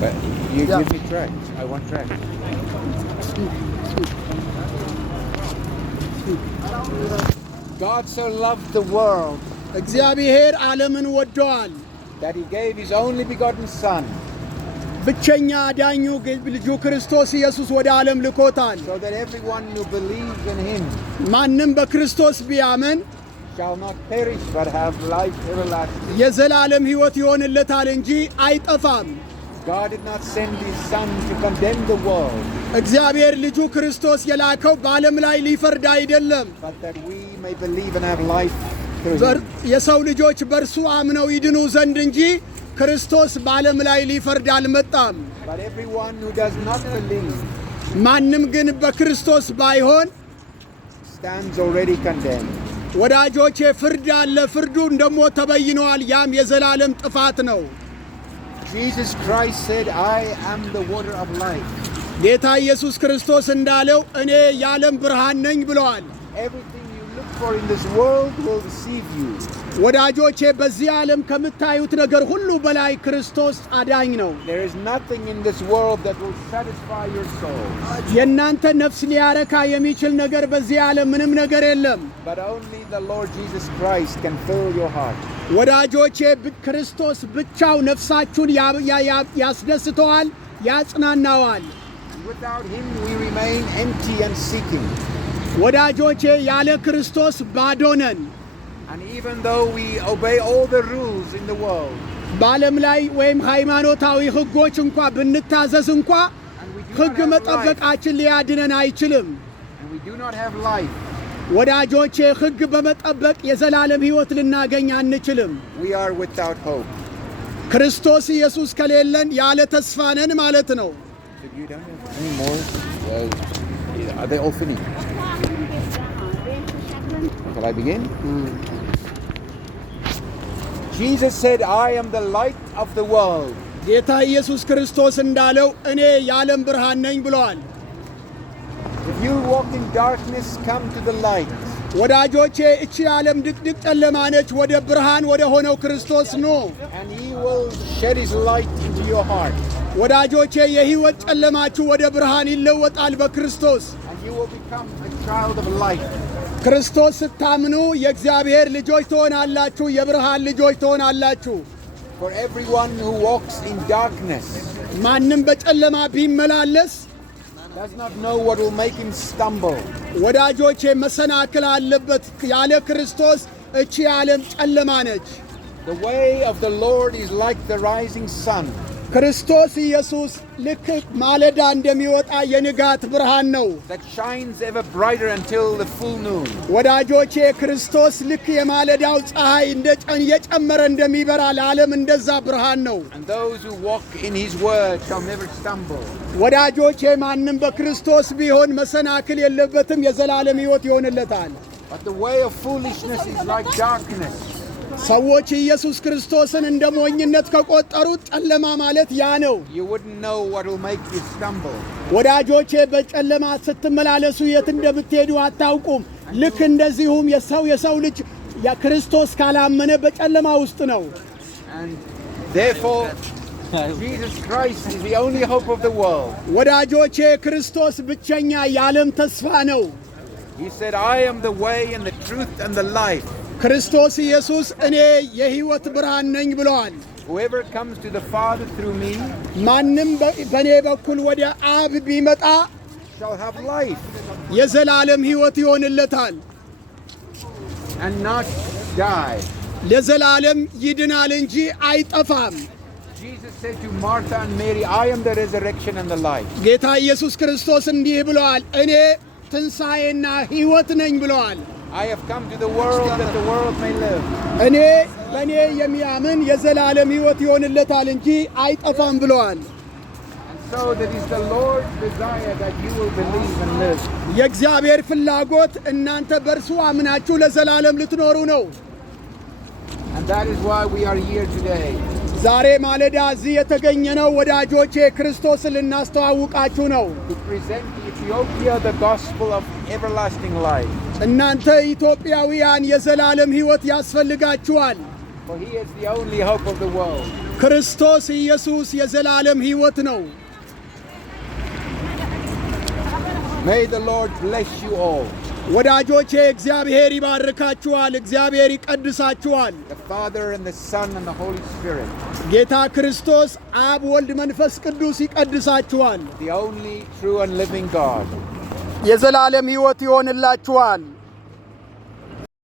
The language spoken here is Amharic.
But you give me tracts. I want tracts. God so loved the world እግዚአብሔር ዓለምን ወደዋል that he gave his only begotten son ብቸኛ አዳኙ ልጁ ክርስቶስ ኢየሱስ ወደ ዓለም ልኮታል so that everyone who believes in him ማንም በክርስቶስ ቢያምን shall not perish but have life everlasting. የዘላለም ሕይወት ይሆንለታል እንጂ አይጠፋም God did not send his son to condemn the world, እግዚአብሔር ልጁ ክርስቶስ የላከው በዓለም ላይ ሊፈርድ አይደለም but that we may believe and have life through him. የሰው ልጆች በእርሱ አምነው ይድኑ ዘንድ እንጂ ክርስቶስ በዓለም ላይ ሊፈርድ አልመጣም But everyone who does not believe ማንም ግን በክርስቶስ ባይሆን stands already condemned. ወዳጆቼ ፍርድ አለ ፍርዱ እንደሞ ተበይኗል ያም የዘላለም ጥፋት ነው Jesus Christ said, I am the water of life. ጌታ ኢየሱስ ክርስቶስ እንዳለው እኔ የዓለም ብርሃን ነኝ ብለዋል Everything you look for in this world will deceive you. ወዳጆቼ በዚህ ዓለም ከምታዩት ነገር ሁሉ በላይ ክርስቶስ አዳኝ ነው There is nothing in this world that will satisfy your soul. የእናንተ ነፍስ ሊያረካ የሚችል ነገር በዚህ ዓለም ምንም ነገር የለም But only the Lord Jesus Christ can fill your heart. ወዳጆቼ ክርስቶስ ብቻው ነፍሳችሁን ያስደስተዋል ያጽናናዋል Without him we remain empty and seeking. ወዳጆቼ ያለ ክርስቶስ ባዶ ነን And even though we obey all the rules in the world, በዓለም ላይ ወይም ሃይማኖታዊ ህጎች እንኳን ብንታዘዝ እንኳን ህግ መጠበቃችን ሊያድነን አይችልም and we do not have life, ወዳጆቼ ህግ በመጠበቅ የዘላለም ሕይወት ልናገኝ አንችልም we are without hope. ክርስቶስ ኢየሱስ ከሌለን ያለ ተስፋ ነን ማለት ነው So you don't have any more? Are they all finished? Shall I begin? Jesus said, I am the light of the world. ጌታ ኢየሱስ ክርስቶስ እንዳለው እኔ የዓለም ብርሃን ነኝ ብለዋል If you walk in darkness, come to the light. ወዳጆቼ እቺ ዓለም ድቅድቅ ጨለማ ነች ወደ ብርሃን ወደ ሆነው ክርስቶስ ኑ And he will shed his light into your heart. ወዳጆቼ የሕይወት ጨለማችሁ ወደ ብርሃን ይለወጣል በክርስቶስ And you will become a child of light. ክርስቶስ ስታምኑ የእግዚአብሔር ልጆች ትሆናላችሁ የብርሃን ልጆች ትሆናላችሁ For everyone who walks in darkness ማንም በጨለማ ቢመላለስ does not know what will make him stumble. ወዳጆቼ መሰናክል አለበት ያለ ክርስቶስ እቺ ዓለም ጨለማ ነች The way of the Lord is like the rising sun. ክርስቶስ ኢየሱስ ልክ ማለዳ እንደሚወጣ የንጋት ብርሃን ነው That shines ever brighter until the full noon. ወዳጆቼ ክርስቶስ ልክ የማለዳው ፀሐይ እየጨመረ እንደሚበራ ለዓለም እንደዛ ብርሃን ነው And those who walk in his word shall never stumble. ወዳጆቼ ማንም በክርስቶስ ቢሆን መሰናክል የለበትም የዘላለም ሕይወት ይሆንለታል But the way of foolishness is like darkness. ሰዎች ኢየሱስ ክርስቶስን እንደ ሞኝነት ከቆጠሩት ጨለማ ማለት ያ ነው You wouldn't know what will make you stumble. ወዳጆቼ በጨለማ ስትመላለሱ የት እንደምትሄዱ አታውቁም ልክ እንደዚሁም የሰው ልጅ የክርስቶስ ካላመነ በጨለማ ውስጥ ነው And therefore Jesus Christ is the only hope of the world. ወዳጆቼ ክርስቶስ ብቸኛ የዓለም ተስፋ ነው He said, I am the way and the truth and the life. ክርስቶስ ኢየሱስ እኔ የሕይወት ብርሃን ነኝ ብለዋል Whoever comes to the Father through me ማንም በእኔ በኩል ወደ አብ ቢመጣ shall have life የዘላለም ሕይወት ይሆንለታል and not die. ለዘላለም ይድናል እንጂ አይጠፋም Jesus said to Martha and Mary, I am the resurrection and the life. ጌታ ኢየሱስ ክርስቶስ እንዲህ ብለዋል እኔ ትንሣኤና ሕይወት ነኝ ብለዋል I have come to the world that the world may live. እኔ በእኔ የሚያምን የዘላለም ሕይወት ይሆንለታል እንጂ አይጠፋም ብለዋል And so that is the Lord's desire that you will believe and live. የእግዚአብሔር ፍላጎት እናንተ በእርሱ አምናችሁ ለዘላለም ልትኖሩ ነው And that is why we are here today. ዛሬ ማለዳ እዚህ የተገኘነው ወዳጆቼ ክርስቶስን ልናስተዋውቃችሁ ነው To present to Ethiopia the gospel of everlasting life. እናንተ ኢትዮጵያውያን የዘላለም ሕይወት ያስፈልጋችኋል For he is the only hope of the world. ክርስቶስ ኢየሱስ የዘላለም ሕይወት ነው። May the Lord bless you all. ወዳጆቼ እግዚአብሔር ይባርካችኋል፣ እግዚአብሔር ይቀድሳችኋል። The Father and the Son and the Holy Spirit. ጌታ ክርስቶስ አብ ወልድ መንፈስ ቅዱስ ይቀድሳችኋል። The only true and living God. የዘላለም ሕይወት ይሆንላችኋል።